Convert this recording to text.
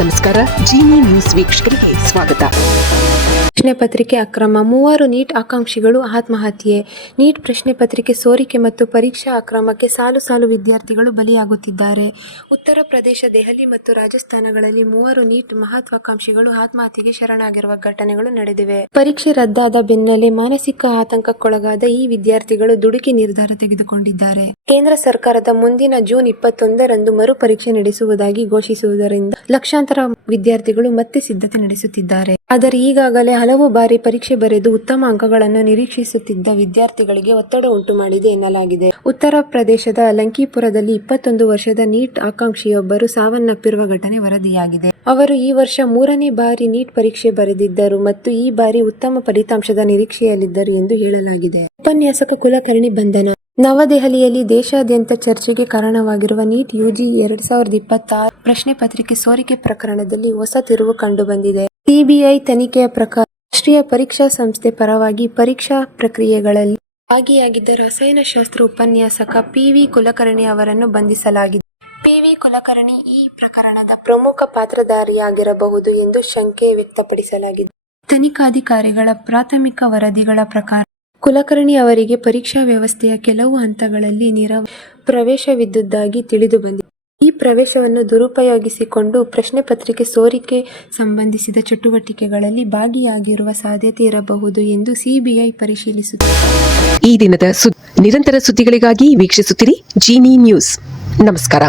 ನಮಸ್ಕಾರ. ಜಿನಿ ನ್ಯೂಸ್ ವೀಕ್ಷಕರಿಗೆ ಸ್ವಾಗತ. ಪ್ರಶ್ನೆ ಪತ್ರಿಕೆ ಅಕ್ರಮ, 3 ನೀಟ್ ಆಕಾಂಕ್ಷಿಗಳು ಆತ್ಮಹತ್ಯೆ. ನೀಟ್ ಪ್ರಶ್ನೆ ಪತ್ರಿಕೆ ಸೋರಿಕೆ ಮತ್ತು ಪರೀಕ್ಷಾ ಅಕ್ರಮಕ್ಕೆ ಸಾಲು ವಿದ್ಯಾರ್ಥಿಗಳು ಬಲಿಯಾಗುತ್ತಿದ್ದಾರೆ. ಉತ್ತರ ಪ್ರದೇಶ, ದೆಹಲಿ ಮತ್ತು ರಾಜಸ್ಥಾನಗಳಲ್ಲಿ 3 ನೀಟ್ ಮಹತ್ವಾಕಾಂಕ್ಷಿಗಳು ಆತ್ಮಹತ್ಯೆಗೆ ಶರಣಾಗಿರುವ ಘಟನೆಗಳು ನಡೆದಿವೆ. ಪರೀಕ್ಷೆ ರದ್ದಾದ ಬೆನ್ನಲ್ಲೇ ಮಾನಸಿಕ ಆತಂಕಕ್ಕೊಳಗಾದ ಈ ವಿದ್ಯಾರ್ಥಿಗಳು ದುಡುಕಿ ನಿರ್ಧಾರ ತೆಗೆದುಕೊಂಡಿದ್ದಾರೆ. ಕೇಂದ್ರ ಸರ್ಕಾರದ ಮುಂದಿನ ಜೂನ್ 21ರಂದು ಮರು ಪರೀಕ್ಷೆ ನಡೆಸುವುದಾಗಿ ಘೋಷಿಸುವುದರಿಂದ ಲಕ್ಷಾಂತರ ವಿದ್ಯಾರ್ಥಿಗಳು ಮತ್ತೆ ಸಿದ್ಧತೆ ನಡೆಸುತ್ತಿದ್ದಾರೆ. ಆದರೆ ಈಗಾಗಲೇ ಹಲವು ಬಾರಿ ಪರೀಕ್ಷೆ ಬರೆದು ಉತ್ತಮ ಅಂಕಗಳನ್ನು ನಿರೀಕ್ಷಿಸುತ್ತಿದ್ದ ವಿದ್ಯಾರ್ಥಿಗಳಿಗೆ ಒತ್ತಡ ಉಂಟು ಮಾಡಿದೆ ಎನ್ನಲಾಗಿದೆ. ಉತ್ತರ ಪ್ರದೇಶದ ಲಂಕಿಪುರದಲ್ಲಿ 21 ವರ್ಷದ ನೀಟ್ ಆಕಾಂಕ್ಷಿಯೊಬ್ಬರು ಸಾವನ್ನಪ್ಪಿರುವ ಘಟನೆ ವರದಿಯಾಗಿದೆ. ಅವರು ಈ ವರ್ಷ 3ನೇ ಬಾರಿ ನೀಟ್ ಪರೀಕ್ಷೆ ಬರೆದಿದ್ದರು ಮತ್ತು ಈ ಬಾರಿ ಉತ್ತಮ ಫಲಿತಾಂಶದ ನಿರೀಕ್ಷೆಯಲ್ಲಿದ್ದರು ಎಂದು ಹೇಳಲಾಗಿದೆ. ಉಪನ್ಯಾಸಕ ಕುಲಕರ್ಣಿ ಬಂಧನ. ನವದೆಹಲಿಯಲ್ಲಿ ದೇಶಾದ್ಯಂತ ಚರ್ಚೆಗೆ ಕಾರಣವಾಗಿರುವ ನೀಟ್ ಯುಜಿ 2026 ಪ್ರಶ್ನೆ ಪತ್ರಿಕೆ ಸೋರಿಕೆ ಪ್ರಕರಣದಲ್ಲಿ ಹೊಸ ತಿರುವು ಕಂಡುಬಂದಿದೆ. ಸಿಬಿಐ ತನಿಖೆಯ ಪ್ರಕಾರ ರಾಷ್ಟ್ರೀಯ ಪರೀಕ್ಷಾ ಸಂಸ್ಥೆ ಪರವಾಗಿ ಪರೀಕ್ಷಾ ಪ್ರಕ್ರಿಯೆಗಳಲ್ಲಿ ಭಾಗಿಯಾಗಿದ್ದ ರಸಾಯನಶಾಸ್ತ್ರ ಉಪನ್ಯಾಸಕ ಪಿ.ವಿ. ಕುಲಕರ್ಣಿ ಅವರನ್ನು ಬಂಧಿಸಲಾಗಿದೆ. ಪಿ.ವಿ. ಕುಲಕರ್ಣಿ ಈ ಪ್ರಕರಣದ ಪ್ರಮುಖ ಪಾತ್ರಧಾರಿಯಾಗಿರಬಹುದು ಎಂದು ಶಂಕೆ ವ್ಯಕ್ತಪಡಿಸಲಾಗಿದೆ. ತನಿಖಾಧಿಕಾರಿಗಳ ಪ್ರಾಥಮಿಕ ವರದಿಗಳ ಪ್ರಕಾರ ಕುಲಕರ್ಣಿ ಅವರಿಗೆ ಪರೀಕ್ಷಾ ವ್ಯವಸ್ಥೆಯ ಕೆಲವು ಹಂತಗಳಲ್ಲಿ ಪ್ರವೇಶವಿದ್ದುದಾಗಿ ತಿಳಿದುಬಂದಿದೆ. ಈ ಪ್ರವೇಶವನ್ನು ದುರುಪಯೋಗಿಸಿಕೊಂಡು ಪ್ರಶ್ನೆ ಪತ್ರಿಕೆ ಸೋರಿಕೆ ಸಂಬಂಧಿಸಿದ ಚಟುವಟಿಕೆಗಳಲ್ಲಿ ಭಾಗಿಯಾಗಿರುವ ಸಾಧ್ಯತೆ ಇರಬಹುದು ಎಂದು ಸಿಬಿಐ ಪರಿಶೀಲಿಸುತ್ತಿದೆ. ಈ ದಿನದ ನಿರಂತರ ಸುದ್ದಿಗಳಿಗಾಗಿ ವೀಕ್ಷಿಸುತ್ತಿರಿ ಜಿನಿ ನ್ಯೂಸ್. ನಮಸ್ಕಾರ.